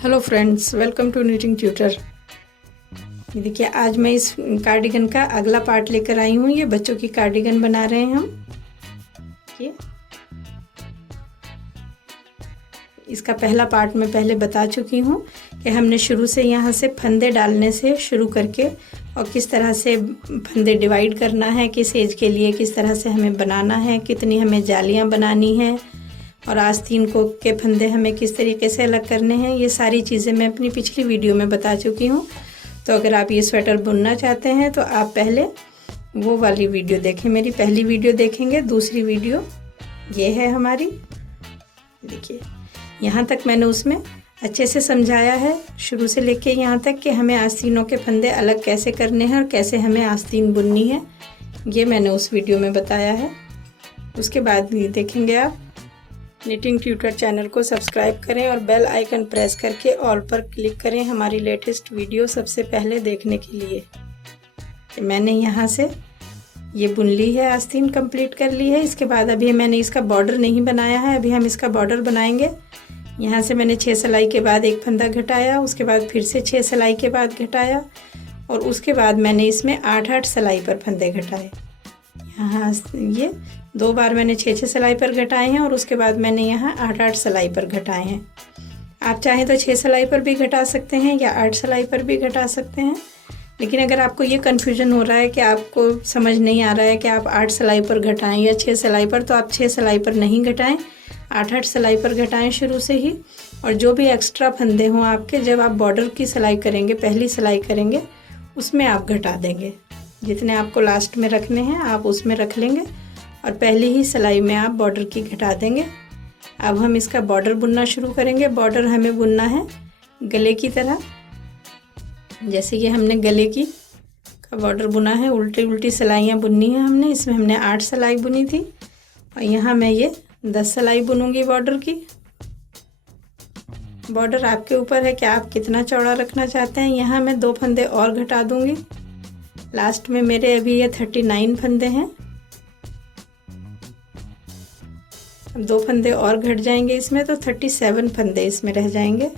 Hello friends, welcome to knitting tutor. ये देखिए, आज मैं इस कार्डिगन का अगला पार्ट लेकर आई हूँ। ये बच्चों की कार्डिगन बना रहे हैं हम। ये इसका पहला पार्ट मैं पहले बता चुकी हूँ कि हमने शुरू से यहाँ से फंदे डालने से शुरू करके और किस तरह से फंदे डिवाइड करना है, किस एज के लिए किस तरह से हमें बनाना है, कितनी हमें जालियाँ बनानी हैं और आस्तीन को के फंदे हमें किस तरीके से अलग करने हैं। ये सारी चीज़ें मैं अपनी पिछली वीडियो में बता चुकी हूँ। तो अगर आप ये स्वेटर बुनना चाहते हैं तो आप पहले वो वाली वीडियो देखें, मेरी पहली वीडियो देखेंगे। दूसरी वीडियो ये है हमारी। देखिए, यहाँ तक मैंने उसमें अच्छे से समझाया है, शुरू से लेके यहाँ तक कि हमें आस्तीनों के फंदे अलग कैसे करने हैं और कैसे हमें आस्तीन बुननी है। ये मैंने उस वीडियो में बताया है। उसके बाद देखेंगे आप नीटिंग ट्यूटर चैनल को सब्सक्राइब करें और बेल आइकन प्रेस करके ऑल पर क्लिक करें हमारी लेटेस्ट वीडियो सबसे पहले देखने के लिए। मैंने यहाँ से ये बुन ली है, आस्तीन कंप्लीट कर ली है। इसके बाद अभी मैंने इसका बॉर्डर नहीं बनाया है, अभी हम इसका बॉर्डर बनाएंगे। यहाँ से मैंने 6 सिलाई के बाद एक फंदा घटाया, उसके बाद फिर से 6 सिलाई के बाद घटाया और उसके बाद मैंने इसमें 8-8 सिलाई पर फंदे घटाए। यहाँ ये 2 बार मैंने 6-6 सिलाई पर घटाए हैं और उसके बाद मैंने यहाँ 8-8 सिलाई पर घटाए हैं। आप चाहें तो 6 सिलाई पर भी घटा सकते हैं या 8 सिलाई पर भी घटा सकते हैं। लेकिन अगर आपको ये कन्फ्यूजन हो रहा है कि आपको समझ नहीं आ रहा है कि आप 8 सिलाई पर घटाएं या 6 सिलाई पर, तो आप 6 सिलाई पर नहीं घटाएं, 8-8 सिलाई पर घटाएं शुरू से ही। और जो भी एक्स्ट्रा फंदे हों आपके, जब आप बॉर्डर की सिलाई करेंगे, पहली सिलाई करेंगे, उसमें आप घटा देंगे। जितने आपको लास्ट में रखने हैं आप उसमें रख लेंगे और पहली ही सिलाई में आप बॉर्डर की घटा देंगे। अब हम इसका बॉर्डर बुनना शुरू करेंगे। बॉर्डर हमें बुनना है गले की तरह, जैसे कि हमने गले की का बॉर्डर बुना है। उल्टी उल्टी सिलाइयाँ बुननी है हमने। इसमें हमने 8 सिलाई बुनी थी और यहाँ मैं ये 10 सिलाई बुनूंगी बॉर्डर की। बॉर्डर आपके ऊपर है कि आप कितना चौड़ा रखना चाहते हैं। यहाँ मैं 2 फंदे और घटा दूंगी। लास्ट में मेरे अभी ये 39 फंदे हैं। अब 2 फंदे और घट जाएंगे इसमें, तो 37 फंदे इसमें रह जाएंगे।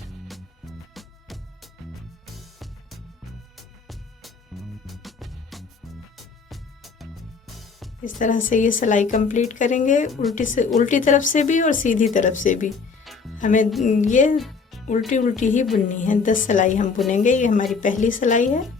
इस तरह से ये सिलाई कंप्लीट करेंगे, उल्टी तरफ से भी और सीधी तरफ से भी। हमें ये उल्टी उल्टी ही बुननी है। 10 सिलाई हम बुनेंगे। ये हमारी पहली सिलाई है।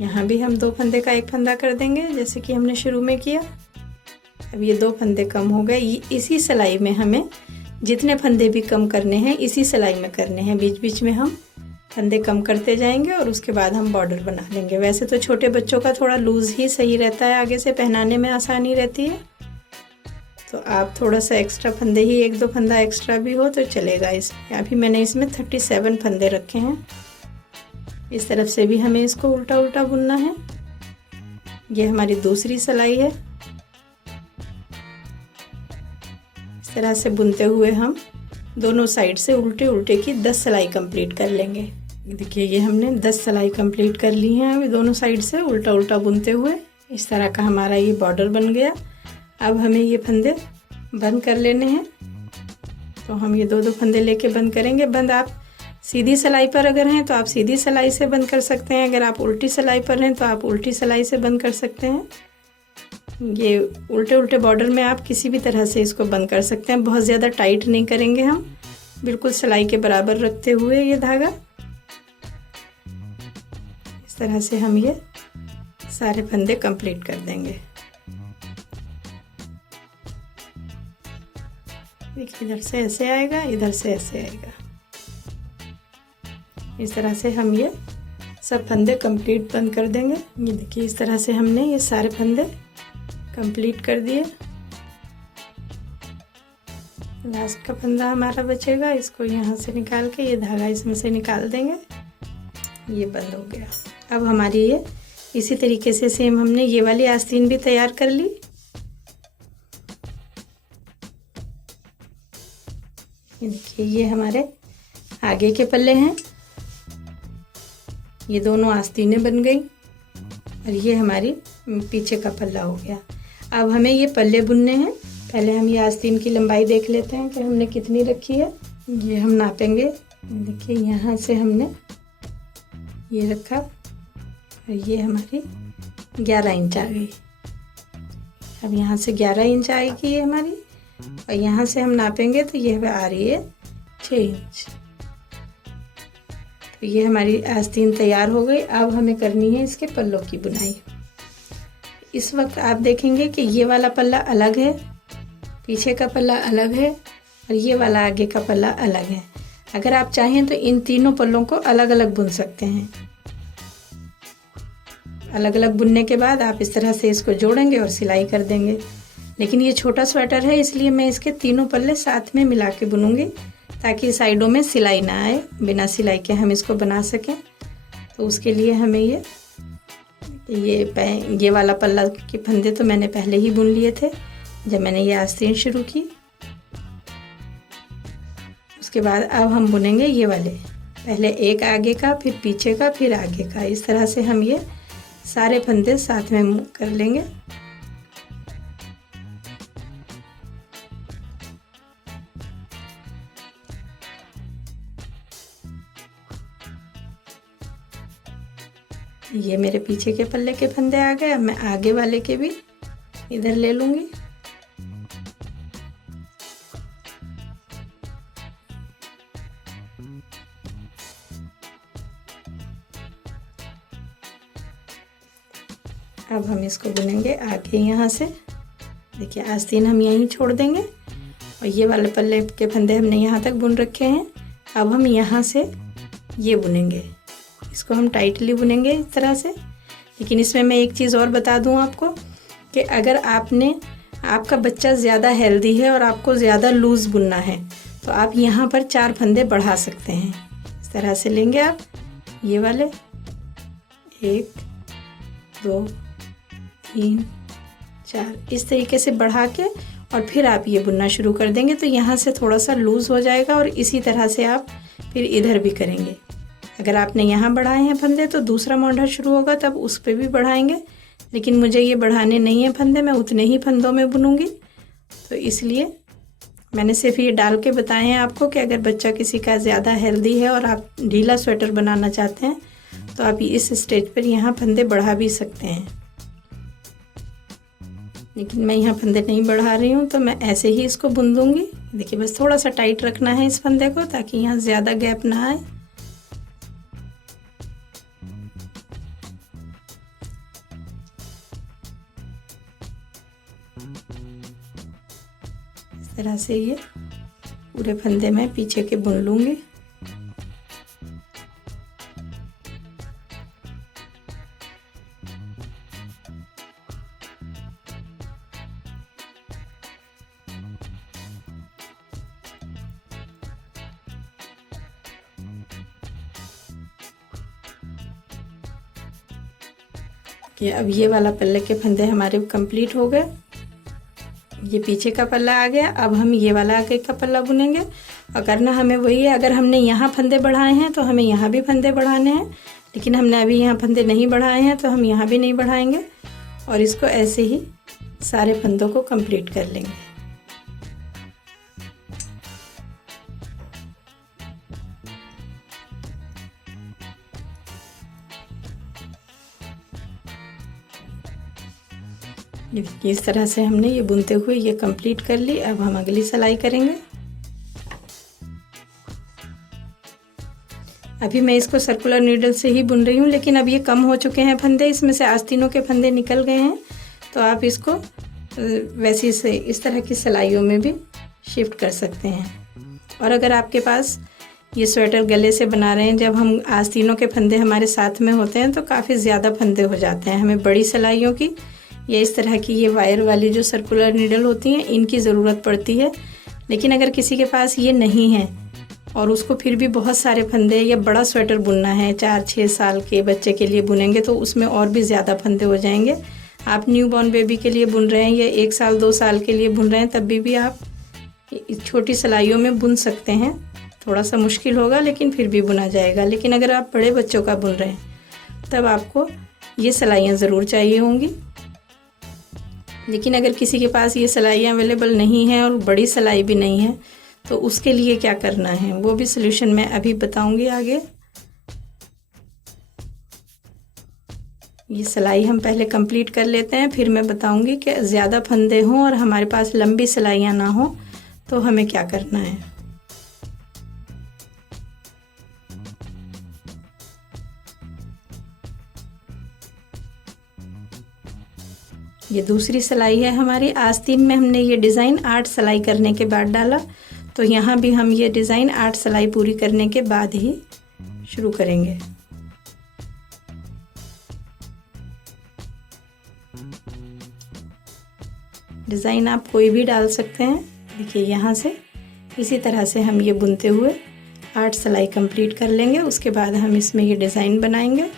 यहाँ भी हम 2 फंदे का एक फंदा कर देंगे, जैसे कि हमने शुरू में किया। अब ये 2 फंदे कम हो गए। इसी सिलाई में हमें जितने फंदे भी कम करने हैं इसी सिलाई में करने हैं। बीच बीच में हम फंदे कम करते जाएंगे और उसके बाद हम बॉर्डर बना लेंगे। वैसे तो छोटे बच्चों का थोड़ा लूज ही सही रहता है, आगे से पहनाने में आसानी रहती है। तो आप थोड़ा सा एक्स्ट्रा फंदे ही 1-2 फंदा एक्स्ट्रा भी हो तो चलेगा। अभी मैंने इसमें 37 फंदे रखे हैं। इस तरफ से भी हमें इसको उल्टा उल्टा बुनना है। ये हमारी दूसरी सिलाई है। इस तरह से बुनते हुए हम दोनों साइड से उल्टे उल्टे की 10 सिलाई कंप्लीट कर लेंगे। देखिए, ये हमने 10 सिलाई कंप्लीट कर ली हैं अभी दोनों साइड से उल्टा उल्टा बुनते हुए। इस तरह का हमारा ये बॉर्डर बन गया। अब हमें ये फंदे बंद कर लेने हैं। तो हम ये 2-2 फंदे लेके बंद करेंगे। बंद आप सीधी सिलाई पर अगर हैं तो आप सीधी सिलाई से बंद कर सकते हैं। अगर आप उल्टी सिलाई पर हैं तो आप उल्टी सिलाई से बंद कर सकते हैं। ये उल्टे उल्टे बॉर्डर में आप किसी भी तरह से इसको बंद कर सकते हैं। बहुत ज़्यादा टाइट नहीं करेंगे हम, बिल्कुल सिलाई के बराबर रखते हुए ये धागा। इस तरह से हम ये सारे फंदे कंप्लीट कर देंगे। देखिए, इधर से ऐसे आएगा, इधर से ऐसे आएगा। इस तरह से हम ये सब फंदे कंप्लीट बंद कर देंगे। ये देखिए, इस तरह से हमने ये सारे फंदे कंप्लीट कर दिए। लास्ट का फंदा हमारा बचेगा, इसको यहाँ से निकाल के ये धागा इसमें से निकाल देंगे। ये बंद हो गया। अब हमारी ये इसी तरीके से सेम हमने ये वाली आस्तीन भी तैयार कर ली। ये देखिए, ये हमारे आगे के पल्ले हैं। ये दोनों आस्तीनें बन गई और ये हमारी पीछे का पल्ला हो गया। अब हमें ये पल्ले बुनने हैं। पहले हम ये आस्तीन की लंबाई देख लेते हैं कि हमने कितनी रखी है। ये हम नापेंगे। देखिए यहाँ से हमने ये रखा और ये हमारी 11 इंच आ गई। अब यहाँ से 11 इंच आएगी ये हमारी, और यहाँ से हम नापेंगे तो ये आ रही है 6 इंच। तो ये हमारी आस्तीन तैयार हो गई। अब हमें करनी है इसके पल्लों की बुनाई। इस वक्त आप देखेंगे कि ये वाला पल्ला अलग है, पीछे का पल्ला अलग है और ये वाला आगे का पल्ला अलग है। अगर आप चाहें तो इन तीनों पल्लों को अलग अलग बुन सकते हैं। अलग अलग बुनने के बाद आप इस तरह से इसको जोड़ेंगे और सिलाई कर देंगे। लेकिन ये छोटा स्वेटर है इसलिए मैं इसके तीनों पल्ले साथ में मिला के बुनूंगी ताकि साइडों में सिलाई ना आए, बिना सिलाई के हम इसको बना सकें। तो उसके लिए हमें ये वाला पल्ला के फंदे तो मैंने पहले ही बुन लिए थे जब मैंने ये आस्तीन शुरू की। उसके बाद अब हम बुनेंगे ये वाले, पहले एक आगे का, फिर पीछे का, फिर आगे का। इस तरह से हम ये सारे फंदे साथ में कर लेंगे। ये मेरे पीछे के पल्ले के फंदे आ गए। अब मैं आगे वाले के भी इधर ले लूंगी। अब हम इसको बुनेंगे आगे यहाँ से। देखिए आस्तीन हम यहीं छोड़ देंगे और ये वाले पल्ले के फंदे हमने यहाँ तक बुन रखे हैं। अब हम यहाँ से ये बुनेंगे, इसको हम टाइटली बुनेंगे इस तरह से। लेकिन इसमें मैं एक चीज़ और बता दूँ आपको कि अगर आपका बच्चा ज़्यादा हेल्दी है और आपको ज़्यादा लूज़ बुनना है तो आप यहाँ पर 4 फंदे बढ़ा सकते हैं। इस तरह से लेंगे आप ये वाले 1 2 3 4 इस तरीके से बढ़ा के और फिर आप ये बुनना शुरू कर देंगे तो यहाँ से थोड़ा सा लूज़ हो जाएगा। और इसी तरह से आप फिर इधर भी करेंगे। अगर आपने यहाँ बढ़ाए हैं फंदे तो दूसरा मोंढा शुरू होगा तब उस पर भी बढ़ाएंगे। लेकिन मुझे ये बढ़ाने नहीं है फंदे, मैं उतने ही फंदों में बुनूंगी। तो इसलिए मैंने सिर्फ ये डाल के बताए हैं आपको कि अगर बच्चा किसी का ज़्यादा हेल्दी है और आप ढीला स्वेटर बनाना चाहते हैं तो आप इस स्टेज पर यहाँ फंदे बढ़ा भी सकते हैं। लेकिन मैं यहाँ फंदे नहीं बढ़ा रही हूँ तो मैं ऐसे ही इसको बुन दूँगी। देखिए बस थोड़ा सा टाइट रखना है इस फंदे को ताकि यहाँ ज़्यादा गैप ना आए। इस तरह से ये पूरे फंदे में पीछे के बुन लूँगी। कि अब ये वाला पल्ले के फंदे हमारे कंप्लीट हो गए। ये पीछे का पल्ला आ गया। अब हम ये वाला आगे का पल्ला बुनेंगे और करना हमें वही है। अगर हमने यहाँ फंदे बढ़ाए हैं तो हमें यहाँ भी फंदे बढ़ाने हैं, लेकिन हमने अभी यहाँ फंदे नहीं बढ़ाए हैं तो हम यहाँ भी नहीं बढ़ाएंगे और इसको ऐसे ही सारे फंदों को कंप्लीट कर लेंगे। इस तरह से हमने ये बुनते हुए ये कंप्लीट कर ली। अब हम अगली सिलाई करेंगे। अभी मैं इसको सर्कुलर नीडल से ही बुन रही हूँ, लेकिन अब ये कम हो चुके हैं फंदे, इसमें से आस्तीनों के फंदे निकल गए हैं तो आप इसको वैसे से इस तरह की सिलाइयों में भी शिफ्ट कर सकते हैं। और अगर आपके पास ये स्वेटर गले से बना रहे हैं, जब हम आस्तीनों के फंदे हमारे साथ में होते हैं तो काफ़ी ज़्यादा फंदे हो जाते हैं। हमें बड़ी सिलाइयों की या इस तरह की ये वायर वाली जो सर्कुलर नीडल होती हैं इनकी ज़रूरत पड़ती है। लेकिन अगर किसी के पास ये नहीं है और उसको फिर भी बहुत सारे फंदे या बड़ा स्वेटर बुनना है, 4-6 साल के बच्चे के लिए बुनेंगे तो उसमें और भी ज़्यादा फंदे हो जाएंगे। आप न्यू बॉर्न बेबी के लिए बुन रहे हैं या 1 साल 2 साल के लिए बुन रहे हैं तब भी आप छोटी सिलाइयों में बुन सकते हैं। थोड़ा सा मुश्किल होगा लेकिन फिर भी बुना जाएगा। लेकिन अगर आप बड़े बच्चों का बुन रहे हैं तब आपको ये सिलाइयाँ ज़रूर चाहिए होंगी। लेकिन अगर किसी के पास ये सिलाइयाँ अवेलेबल नहीं है और बड़ी सिलाई भी नहीं है तो उसके लिए क्या करना है वो भी सलूशन मैं अभी बताऊंगी आगे। ये सिलाई हम पहले कंप्लीट कर लेते हैं, फिर मैं बताऊंगी कि ज़्यादा फंदे हों और हमारे पास लंबी सिलाइयाँ ना हो तो हमें क्या करना है। ये दूसरी सिलाई है हमारी। आस्तीन में हमने ये डिज़ाइन 8 सिलाई करने के बाद डाला, तो यहाँ भी हम ये डिज़ाइन 8 सिलाई पूरी करने के बाद ही शुरू करेंगे। डिज़ाइन आप कोई भी डाल सकते हैं। देखिए यहाँ से इसी तरह से हम ये बुनते हुए 8 सिलाई कंप्लीट कर लेंगे। उसके बाद हम इसमें ये डिज़ाइन बनाएंगे।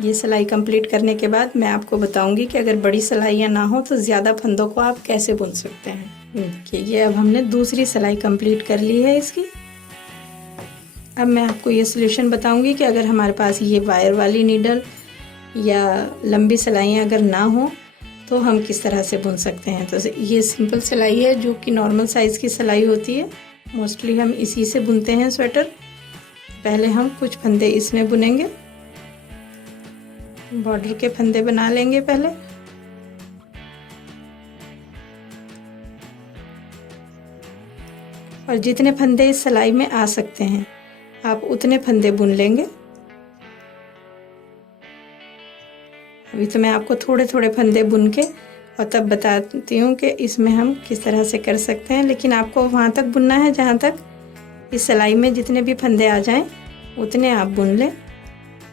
ये सिलाई कंप्लीट करने के बाद मैं आपको बताऊंगी कि अगर बड़ी सिलाइयाँ ना हो तो ज़्यादा फंदों को आप कैसे बुन सकते हैं। देखिए ये अब हमने दूसरी सिलाई कंप्लीट कर ली है इसकी। अब मैं आपको ये सलूशन बताऊंगी कि अगर हमारे पास ये वायर वाली नीडल या लंबी सिलाइयाँ अगर ना हो तो हम किस तरह से बुन सकते हैं। तो ये सिंपल सिलाई है जो कि नॉर्मल साइज़ की सिलाई होती है। मोस्टली हम इसी से बुनते हैं स्वेटर। पहले हम कुछ फंदे इसमें बुनेंगे, बॉर्डर के फंदे बना लेंगे पहले। और जितने फंदे इस सिलाई में आ सकते हैं आप उतने फंदे बुन लेंगे। अभी तो मैं आपको थोड़े थोड़े फंदे बुन के और तब बताती हूँ कि इसमें हम किस तरह से कर सकते हैं। लेकिन आपको वहाँ तक बुनना है जहाँ तक इस सिलाई में जितने भी फंदे आ जाएं उतने आप बुन लें।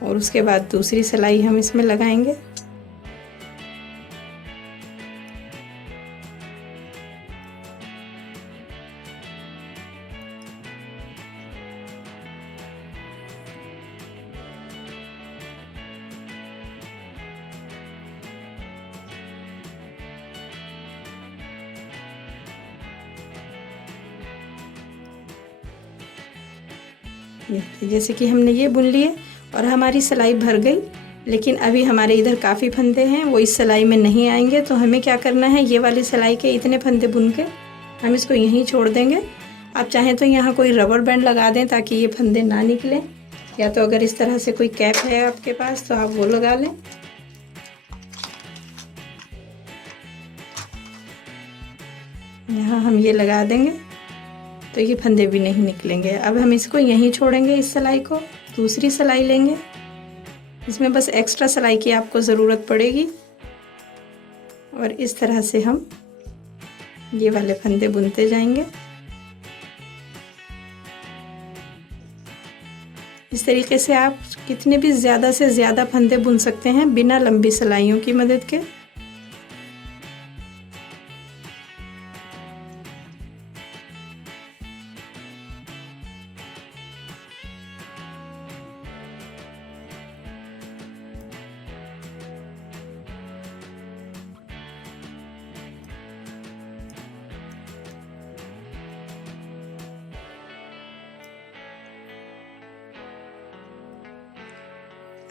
और उसके बाद दूसरी सिलाई हम इसमें लगाएंगे। जैसे कि हमने ये बुन लिए और हमारी सिलाई भर गई, लेकिन अभी हमारे इधर काफ़ी फंदे हैं वो इस सिलाई में नहीं आएंगे। तो हमें क्या करना है, ये वाली सिलाई के इतने फंदे बुन के हम इसको यहीं छोड़ देंगे। आप चाहें तो यहाँ कोई रबर बैंड लगा दें ताकि ये फंदे ना निकलें, या तो अगर इस तरह से कोई कैप है आपके पास तो आप वो लगा लें। यहाँ हम ये लगा देंगे तो ये फंदे भी नहीं निकलेंगे। अब हम इसको यहीं छोड़ेंगे, इस सिलाई को। दूसरी सिलाई लेंगे, इसमें बस एक्स्ट्रा सिलाई की आपको ज़रूरत पड़ेगी और इस तरह से हम ये वाले फंदे बुनते जाएंगे। इस तरीके से आप कितने भी ज़्यादा से ज़्यादा फंदे बुन सकते हैं बिना लंबी सिलाइयों की मदद के।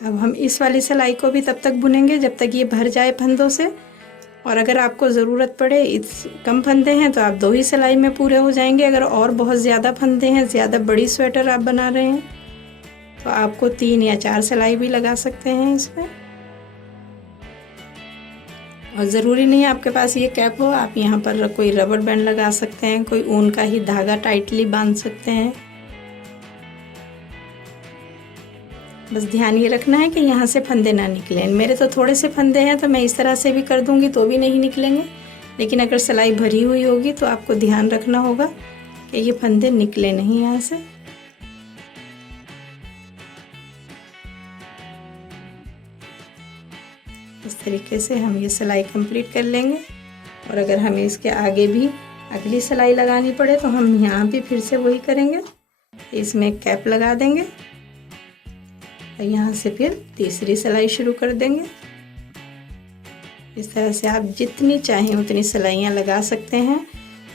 अब हम इस वाली सिलाई को भी तब तक बुनेंगे जब तक ये भर जाए फंदों से। और अगर आपको ज़रूरत पड़े, इस कम फंदे हैं तो आप 2 ही सिलाई में पूरे हो जाएंगे। अगर और बहुत ज़्यादा फंदे हैं, ज़्यादा बड़ी स्वेटर आप बना रहे हैं तो आपको 3 या 4 सिलाई भी लगा सकते हैं इसमें। और ज़रूरी नहीं है आपके पास ये कैप हो, आप यहाँ पर कोई रबर बैंड लगा सकते हैं, कोई ऊन का ही धागा टाइटली बांध सकते हैं। बस ध्यान ये रखना है कि यहाँ से फंदे ना निकलें। मेरे तो थोड़े से फंदे हैं तो मैं इस तरह से भी कर दूंगी तो भी नहीं निकलेंगे, लेकिन अगर सिलाई भरी हुई होगी तो आपको ध्यान रखना होगा कि ये फंदे निकले नहीं यहाँ से। इस तरीके से हम ये सिलाई कंप्लीट कर लेंगे। और अगर हमें इसके आगे भी अगली सिलाई लगानी पड़े तो हम यहाँ भी फिर से वही करेंगे। इसमें कैप लगा देंगे और यहाँ से फिर तीसरी सिलाई शुरू कर देंगे। इस तरह से आप जितनी चाहें उतनी सिलाइयाँ लगा सकते हैं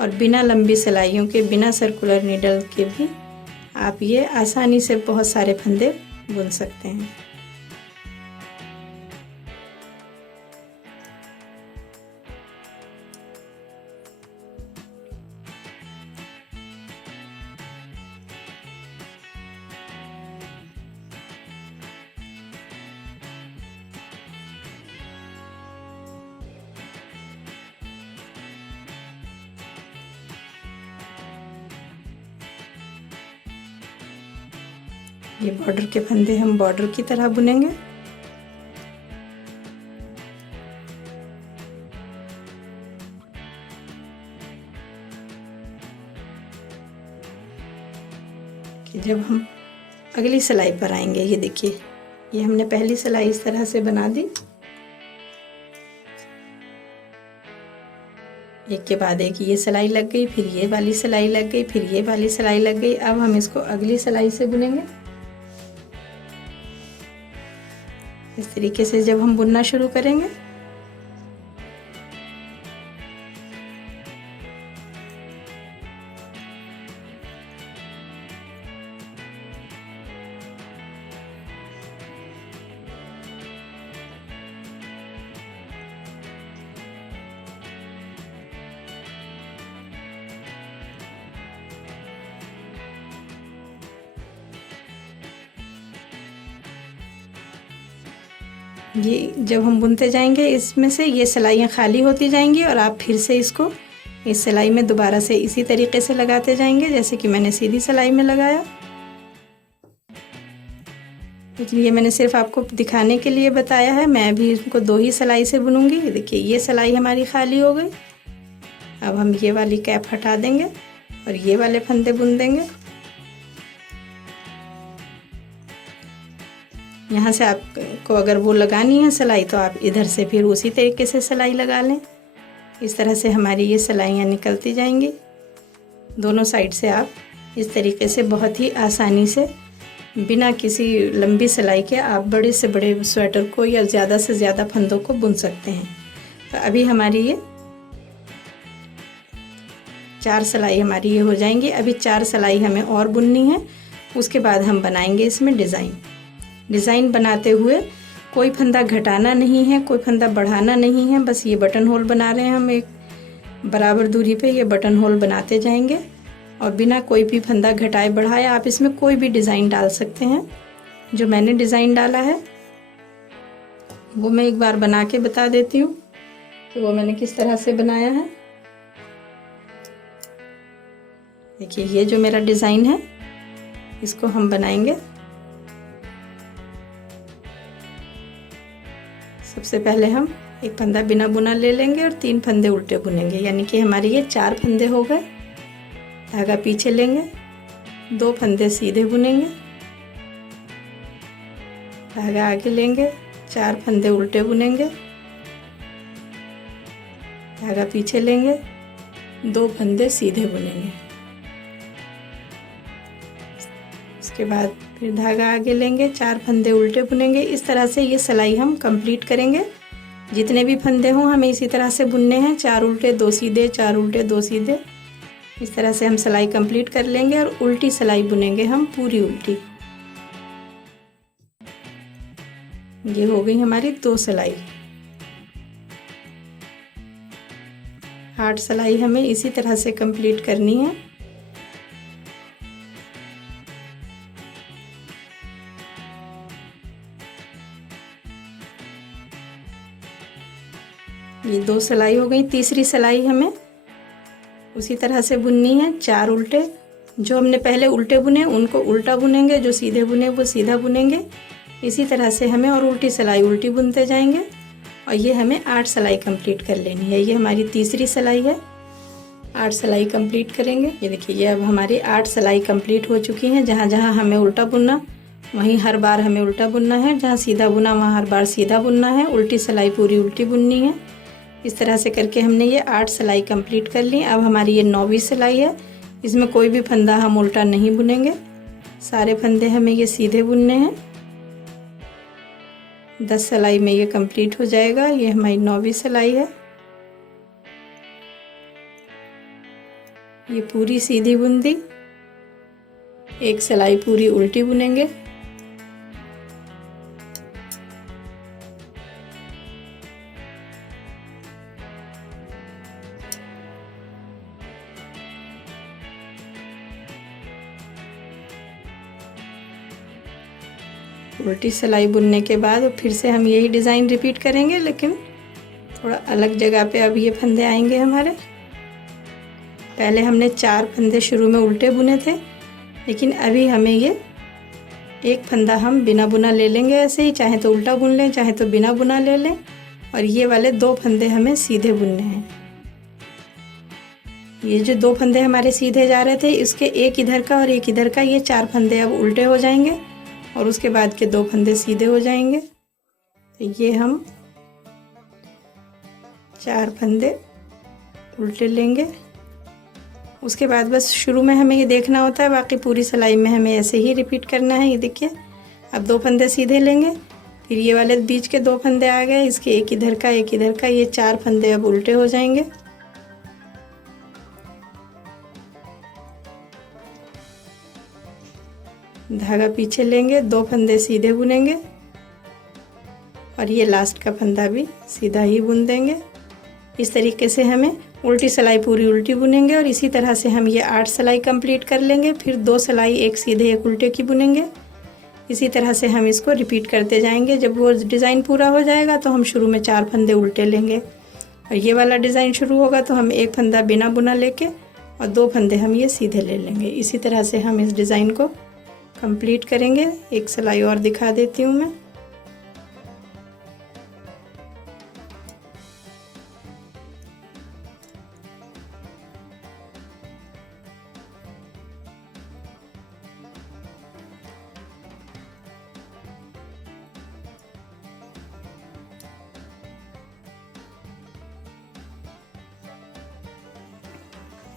और बिना लंबी सिलाइयों के, बिना सर्कुलर नीडल के भी आप ये आसानी से बहुत सारे फंदे बुन सकते हैं। ये बॉर्डर के फंदे हम बॉर्डर की तरह बुनेंगे। कि जब हम अगली सिलाई पर आएंगे, ये देखिए, ये हमने पहली सिलाई इस तरह से बना दी, एक के बाद एक ये सिलाई लग गई, फिर ये वाली सिलाई लग गई, फिर ये वाली सिलाई लग गई। अब हम इसको अगली सिलाई से बुनेंगे। इस तरीके से जब हम बुनना शुरू करेंगे, ये जब हम बुनते जाएंगे इसमें से ये सिलाइयाँ खाली होती जाएंगी और आप फिर से इसको इस सिलाई में दोबारा से इसी तरीके से लगाते जाएंगे जैसे कि मैंने सीधी सिलाई में लगाया। ये मैंने सिर्फ आपको दिखाने के लिए बताया है, मैं भी इसको 2 ही सिलाई से बुनूंगी। देखिए ये सिलाई हमारी खाली हो गई। अब हम ये वाली कैप हटा देंगे और ये वाले फंदे बुन देंगे। यहाँ से आपको अगर वो लगानी है सिलाई तो आप इधर से फिर उसी तरीके से सिलाई लगा लें। इस तरह से हमारी ये सिलाइयाँ निकलती जाएंगी। दोनों साइड से आप इस तरीके से बहुत ही आसानी से बिना किसी लंबी सिलाई के आप बड़े से बड़े स्वेटर को या ज़्यादा से ज़्यादा फंदों को बुन सकते हैं। तो अभी हमारी ये 4 सिलाई हमारी ये हो जाएंगी। अभी 4 सिलाई हमें और बुननी है। उसके बाद हम बनाएंगे इसमें डिज़ाइन बनाते हुए कोई फंदा घटाना नहीं है, कोई फंदा बढ़ाना नहीं है। बस ये बटन होल बना रहे हैं हम, एक बराबर दूरी पे ये बटन होल बनाते जाएंगे और बिना कोई भी फंदा घटाए बढ़ाए आप इसमें कोई भी डिज़ाइन डाल सकते हैं। जो मैंने डिज़ाइन डाला है वो मैं एक बार बना के बता देती हूँ कि वो मैंने किस तरह से बनाया है। देखिए ये जो मेरा डिज़ाइन है इसको हम बनाएंगे। सबसे पहले हम एक फंदा बिना बुना ले लेंगे और 3 फंदे उल्टे बुनेंगे, यानी कि हमारे ये 4 फंदे हो गए। धागा पीछे लेंगे, 2 फंदे सीधे बुनेंगे, धागा आगे लेंगे, 4 फंदे उल्टे बुनेंगे, धागा पीछे लेंगे, 2 फंदे सीधे बुनेंगे। उसके बाद फिर धागा आगे लेंगे, 4 फंदे उल्टे बुनेंगे। इस तरह से ये सिलाई हम कंप्लीट करेंगे। जितने भी फंदे हों हमें इसी तरह से बुनने हैं, 4 उल्टे 2 सीधे, 4 उल्टे 2 सीधे। इस तरह से हम सिलाई कंप्लीट कर लेंगे और उल्टी सिलाई बुनेंगे हम, पूरी उल्टी। ये हो गई हमारी 2 सिलाई। 8 सिलाई हमें इसी तरह से कंप्लीट करनी है। ये 2 सिलाई हो गई। तीसरी सिलाई हमें उसी तरह से बुननी है, 4 उल्टे। जो हमने पहले उल्टे बुने उनको उल्टा बुनेंगे, जो सीधे बुने वो सीधा बुनेंगे। इसी तरह से हमें और उल्टी सिलाई उल्टी बुनते जाएंगे और ये हमें 8 सिलाई कंप्लीट कर लेनी है। ये हमारी तीसरी सिलाई है। 8 सिलाई कंप्लीट करेंगे। ये देखिए ये अब हमारी 8 सिलाई कंप्लीट हो चुकी हैं। जहाँ जहाँ हमें उल्टा बुनना वहीं हर बार हमें उल्टा बुनना है, जहाँ सीधा बुना वहाँ हर बार सीधा बुनना है। उल्टी सिलाई पूरी उल्टी बुननी है। इस तरह से करके हमने ये 8 सिलाई कंप्लीट कर ली। अब हमारी ये 9वीं सिलाई है। इसमें कोई भी फंदा हम उल्टा नहीं बुनेंगे, सारे फंदे हमें ये सीधे बुनने हैं। 10 सिलाई में ये कंप्लीट हो जाएगा। ये हमारी 9वीं सिलाई है। ये पूरी सीधी बुन दी, एक सिलाई पूरी उल्टी बुनेंगे। उल्टी सिलाई बुनने के बाद फिर से हम यही डिज़ाइन रिपीट करेंगे, लेकिन थोड़ा अलग जगह पे अब ये फंदे आएंगे हमारे। पहले हमने 4 फंदे शुरू में उल्टे बुने थे, लेकिन अभी हमें ये एक फंदा हम बिना बुना ले लेंगे ऐसे ही, चाहे तो उल्टा बुन लें चाहे तो बिना बुना ले लें। और ये वाले 2 फंदे हमें सीधे बुनने हैं। ये जो 2 फंदे हमारे सीधे जा रहे थे, इसके एक इधर का और एक इधर का, ये 4 फंदे अब उल्टे हो जाएंगे और उसके बाद के 2 फंदे सीधे हो जाएंगे। तो ये हम 4 फंदे उल्टे लेंगे। उसके बाद बस शुरू में हमें ये देखना होता है, बाकी पूरी सिलाई में हमें ऐसे ही रिपीट करना है। ये देखिए, अब 2 फंदे सीधे लेंगे, फिर ये वाले बीच के 2 फंदे आ गए, इसके एक इधर का एक इधर का, ये 4 फंदे अब उल्टे हो जाएंगे। धागा पीछे लेंगे, 2 फंदे सीधे बुनेंगे और ये लास्ट का फंदा भी सीधा ही बुन देंगे। इस तरीके से हमें उल्टी सिलाई पूरी उल्टी बुनेंगे और इसी तरह से हम ये 8 सिलाई कंप्लीट कर लेंगे। फिर 2 सिलाई एक सीधे एक उल्टे की बुनेंगे। इसी तरह से हम इसको रिपीट करते जाएंगे। जब वो डिज़ाइन पूरा हो जाएगा तो हम शुरू में 4 फंदे उल्टे लेंगे और ये वाला डिज़ाइन शुरू होगा तो हम एक फंदा बिना बुना लेके और 2 फंदे हम ये सीधे ले लेंगे। इसी तरह से हम इस डिज़ाइन को कंप्लीट करेंगे। एक सिलाई और दिखा देती हूँ मैं।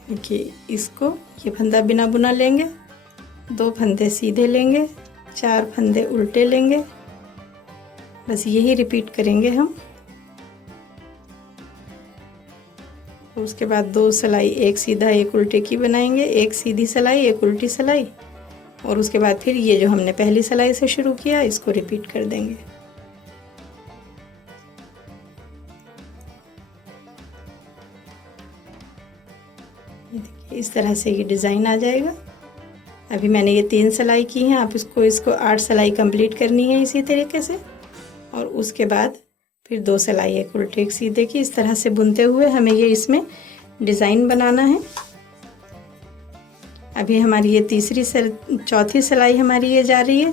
देखिए, इसको ये फंदा बिना बुना लेंगे, 2 फंदे सीधे लेंगे, 4 फंदे उल्टे लेंगे। बस यही रिपीट करेंगे हम। उसके बाद 2 सिलाई एक सीधा एक उल्टे की बनाएंगे, एक सीधी सिलाई एक उल्टी सिलाई, और उसके बाद फिर ये जो हमने पहली सिलाई से शुरू किया इसको रिपीट कर देंगे। ये देखिए, इस तरह से ये डिज़ाइन आ जाएगा। अभी मैंने ये 3 सिलाई की हैं, आप इसको 8 सिलाई कंप्लीट करनी है इसी तरीके से, और उसके बाद फिर 2 सिलाई एक उल्टे एक सीधे की। इस तरह से बुनते हुए हमें ये इसमें डिज़ाइन बनाना है। अभी हमारी ये चौथी सिलाई हमारी ये जा रही है।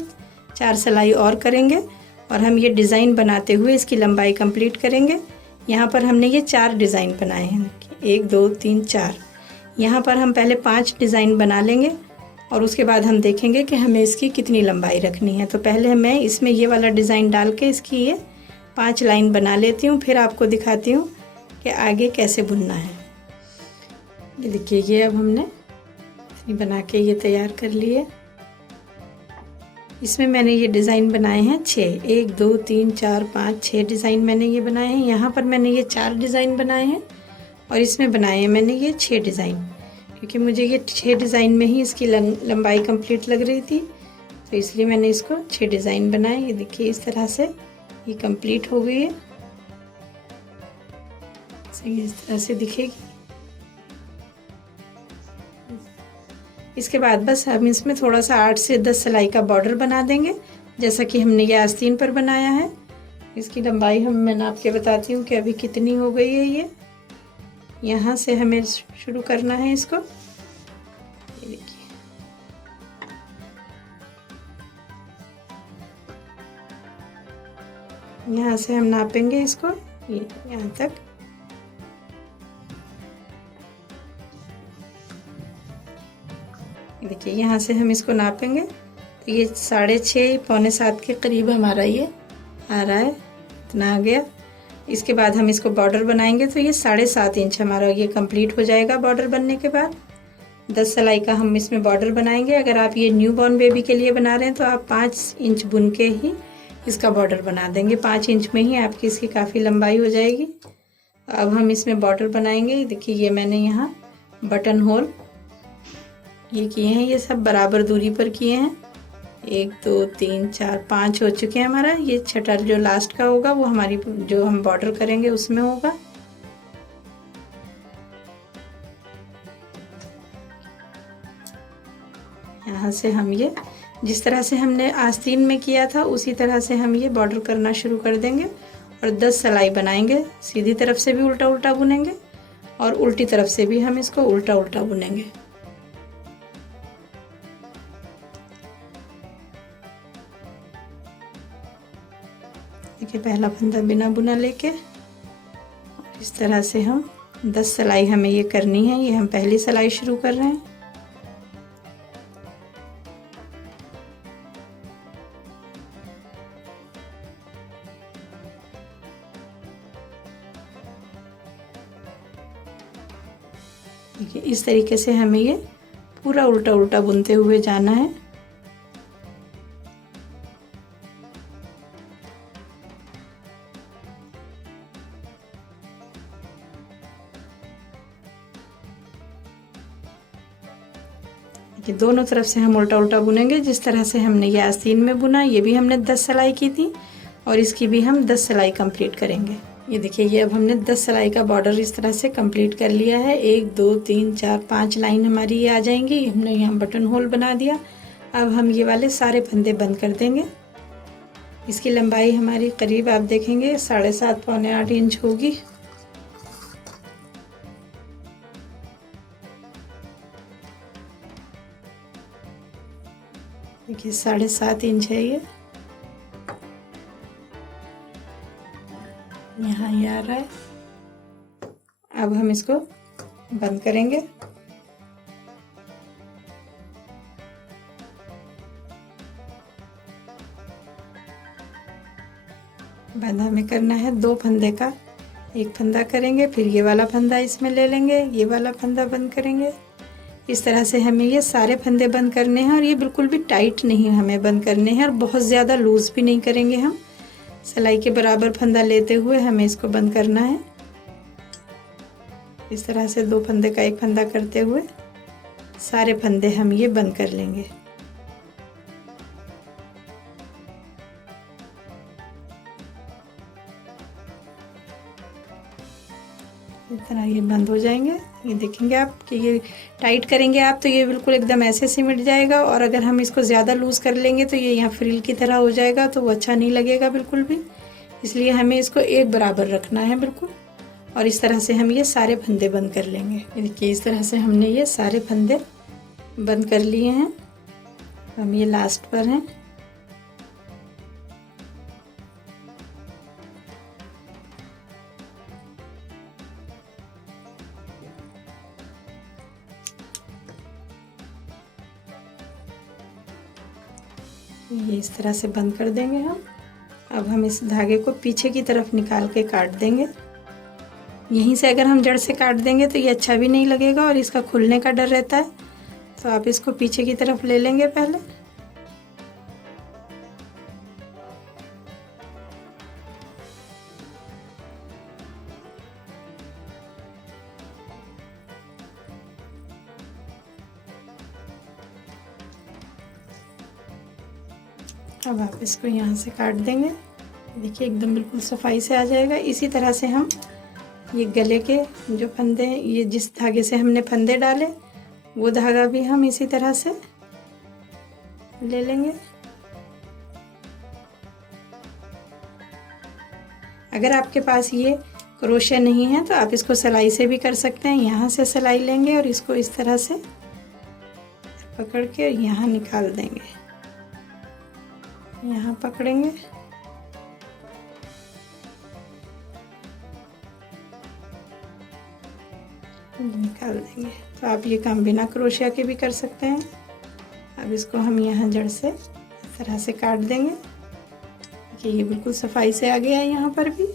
4 सिलाई और करेंगे और हम ये डिज़ाइन बनाते हुए इसकी लंबाई कंप्लीट करेंगे। यहाँ पर हमने ये 4 डिज़ाइन बनाए हैं, 1 2 3 4। यहाँ पर हम पहले 5 डिज़ाइन बना लेंगे और उसके बाद हम देखेंगे कि हमें इसकी कितनी लंबाई रखनी है। तो पहले मैं इसमें ये वाला डिज़ाइन डाल के इसकी ये 5 लाइन बना लेती हूँ, फिर आपको दिखाती हूँ कि आगे कैसे बुनना है। ये देखिए, ये अब हमने बना के ये तैयार कर लिए। इसमें मैंने ये डिज़ाइन बनाए हैं 6, 1 2 3 4 5 6 डिज़ाइन मैंने ये बनाए हैं। यहाँ पर मैंने ये 4 डिज़ाइन बनाए हैं और इसमें बनाए हैं मैंने ये 6 डिज़ाइन, क्योंकि मुझे ये 6 डिज़ाइन में ही इसकी लंबाई कंप्लीट लग रही थी, तो इसलिए मैंने इसको 6 डिज़ाइन बनाए। ये देखिए, इस तरह से ये कंप्लीट हो गई है। इस तरह से दिखेगी। इसके बाद बस हम इसमें थोड़ा सा 8 से 10 सिलाई का बॉर्डर बना देंगे, जैसा कि हमने ये आस्तीन पर बनाया है। इसकी लंबाई मैं नाप के बताती हूँ कि अभी कितनी हो गई है। ये यहाँ से हमें शुरू करना है इसको। ये देखिए, यहाँ से हम नापेंगे इसको ये यहाँ तक। देखिए, यहाँ से हम इसको नापेंगे तो ये 6.5 पौने 7 के करीब हमारा ये आ रहा है, इतना आ गया। इसके बाद हम इसको बॉर्डर बनाएंगे तो ये 7.5 इंच हमारा ये कंप्लीट हो जाएगा। बॉर्डर बनने के बाद 10 सिलाई का हम इसमें बॉर्डर बनाएंगे। अगर आप ये न्यू बॉर्न बेबी के लिए बना रहे हैं तो आप 5 इंच बुन के ही इसका बॉर्डर बना देंगे। 5 इंच में ही आपकी इसकी काफ़ी लंबाई हो जाएगी। अब हम इसमें बॉर्डर बनाएंगे। देखिए ये मैंने यहाँ बटन होल ये किए हैं, ये सब बराबर दूरी पर किए हैं। 1 2 3 4 5 हो चुके हैं हमारा। ये छठा जो लास्ट का होगा वो हमारी जो हम बॉर्डर करेंगे उसमें होगा। यहाँ से हम ये जिस तरह से हमने आस्तीन में किया था उसी तरह से हम ये बॉर्डर करना शुरू कर देंगे और 10 सिलाई बनाएंगे। सीधी तरफ से भी उल्टा उल्टा बुनेंगे और उल्टी तरफ से भी हम इसको उल्टा उल्टा बुनेंगे। देखिए पहला फंदा बिना बुना लेके इस तरह से हम 10 सिलाई हमें ये करनी है। ये हम पहली सिलाई शुरू कर रहे हैं। देखिए इस तरीके से हमें ये पूरा उल्टा उल्टा बुनते हुए जाना है। देखिए दोनों तरफ से हम उल्टा उल्टा बुनेंगे। जिस तरह से हमने ये आस्तीन में बुना, ये भी हमने 10 सिलाई की थी और इसकी भी हम 10 सिलाई कंप्लीट करेंगे। ये देखिए ये अब हमने 10 सिलाई का बॉर्डर इस तरह से कंप्लीट कर लिया है। 1 2 3 4 5 लाइन हमारी ये आ जाएंगी। हमने यहाँ बटन होल बना दिया। अब हम ये वाले सारे फंदे बंद कर देंगे। इसकी लंबाई हमारी करीब आप देखेंगे 7.5 पौने 8 इंच होगी। देखिए 7.5 इंच है ये। यहाँ ये आ रहा है। अब हम इसको बंद करेंगे। बंद हमें करना है 2 फंदे का। एक फंदा करेंगे, फिर ये वाला फंदा इसमें ले लेंगे, ये वाला फंदा बंद करेंगे। इस तरह से हमें ये सारे फंदे बंद करने हैं और ये बिल्कुल भी टाइट नहीं हमें बंद करने हैं और बहुत ज़्यादा लूज़ भी नहीं करेंगे हम। सिलाई के बराबर फंदा लेते हुए हमें इसको बंद करना है। इस तरह से 2 फंदे का एक फंदा करते हुए सारे फंदे हम ये बंद कर लेंगे। इस तरह ये बंद हो जाएंगे। ये देखेंगे आप कि ये टाइट करेंगे आप तो ये बिल्कुल एकदम ऐसे सिमट जाएगा और अगर हम इसको ज़्यादा लूज़ कर लेंगे तो ये यहाँ फ्रिल की तरह हो जाएगा, तो वो अच्छा नहीं लगेगा बिल्कुल भी। इसलिए हमें इसको एक बराबर रखना है बिल्कुल। और इस तरह से हम ये सारे फंदे बंद कर लेंगे। देखिए इस तरह से हमने ये सारे फंदे बंद कर लिए हैं। हम ये लास्ट पर हैं। ये इस तरह से बंद कर देंगे हम। अब हम इस धागे को पीछे की तरफ निकाल के काट देंगे। यहीं से अगर हम जड़ से काट देंगे तो ये अच्छा भी नहीं लगेगा और इसका खुलने का डर रहता है, तो आप इसको पीछे की तरफ ले लेंगे पहले। अब आप इसको यहाँ से काट देंगे। देखिए एकदम बिल्कुल सफाई से आ जाएगा। इसी तरह से हम ये गले के जो फंदे हैं, ये जिस धागे से हमने फंदे डाले वो धागा भी हम इसी तरह से ले लेंगे। अगर आपके पास ये क्रोशिया नहीं है तो आप इसको सिलाई से भी कर सकते हैं। यहाँ से सिलाई लेंगे और इसको इस तरह से पकड़ के यहाँ निकाल देंगे। यहाँ पकड़ेंगे, निकाल देंगे। तो आप ये काम बिना क्रोशिया के भी कर सकते हैं। अब इसको हम यहाँ जड़ से इस तरह से काट देंगे। देखिए ये बिल्कुल सफाई से आ गया है यहाँ पर भी।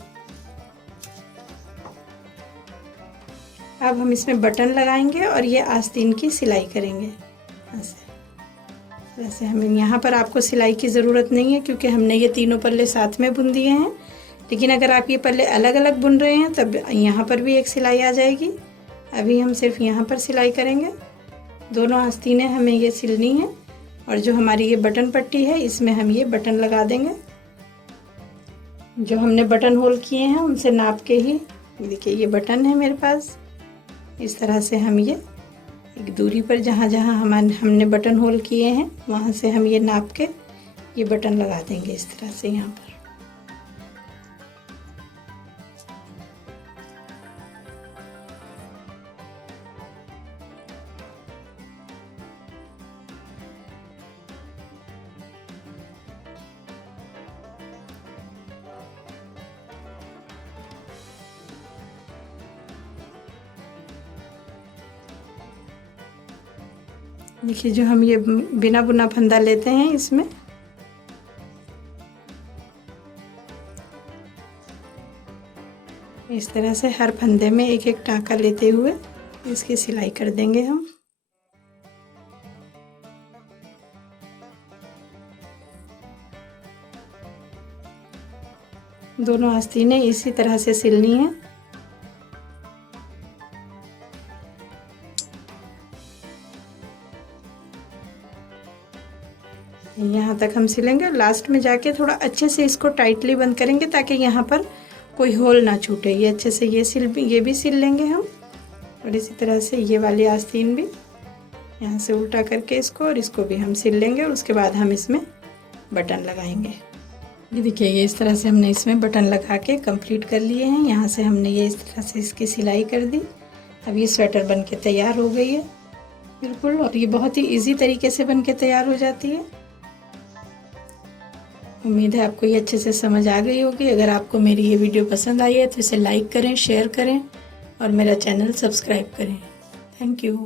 अब हम इसमें बटन लगाएंगे और ये आस्तीन की सिलाई करेंगे। ऐसे तरह से हमें यहाँ पर आपको सिलाई की ज़रूरत नहीं है क्योंकि हमने ये तीनों पल्ले साथ में बुन दिए हैं। लेकिन अगर आप ये पल्ले अलग अलग बुन रहे हैं तब यहाँ पर भी एक सिलाई आ जाएगी। अभी हम सिर्फ यहाँ पर सिलाई करेंगे। दोनों आस्तीनें हमें ये सिलनी है और जो हमारी ये बटन पट्टी है इसमें हम ये बटन लगा देंगे। जो हमने बटन होल किए हैं उनसे नाप के ही, देखिए ये बटन है मेरे पास, इस तरह से हम ये एक दूरी पर जहाँ जहाँ हमने बटन होल किए हैं वहाँ से हम ये नाप के ये बटन लगा देंगे इस तरह से यहाँ पर। देखिए जो हम ये बिना बुना फंदा लेते हैं इसमें इस तरह से हर फंदे में एक एक टाँका लेते हुए इसकी सिलाई कर देंगे हम। दोनों आस्तीनें इसी तरह से सिलनी है। यहाँ तक हम सिलेंगे, लास्ट में जाके थोड़ा अच्छे से इसको टाइटली बंद करेंगे ताकि यहाँ पर कोई होल ना छूटे। ये अच्छे से ये भी सिल लेंगे हम। और इसी तरह से ये वाली आस्तीन भी यहाँ से उल्टा करके इसको और इसको भी हम सिल लेंगे और उसके बाद हम इसमें बटन लगाएंगे। ये देखिए ये इस तरह से हमने इसमें बटन लगा के कंप्लीट कर लिए हैं। यहाँ से हमने ये इस तरह से इसकी सिलाई कर दी। अब ये स्वेटर बन के तैयार हो गई है बिल्कुल, और ये बहुत ही इजी तरीके से बन के तैयार हो जाती है। उम्मीद है आपको ये अच्छे से समझ आ गई होगी। अगर आपको मेरी ये वीडियो पसंद आई है तो इसे लाइक करें, शेयर करें और मेरा चैनल सब्सक्राइब करें। Thank you.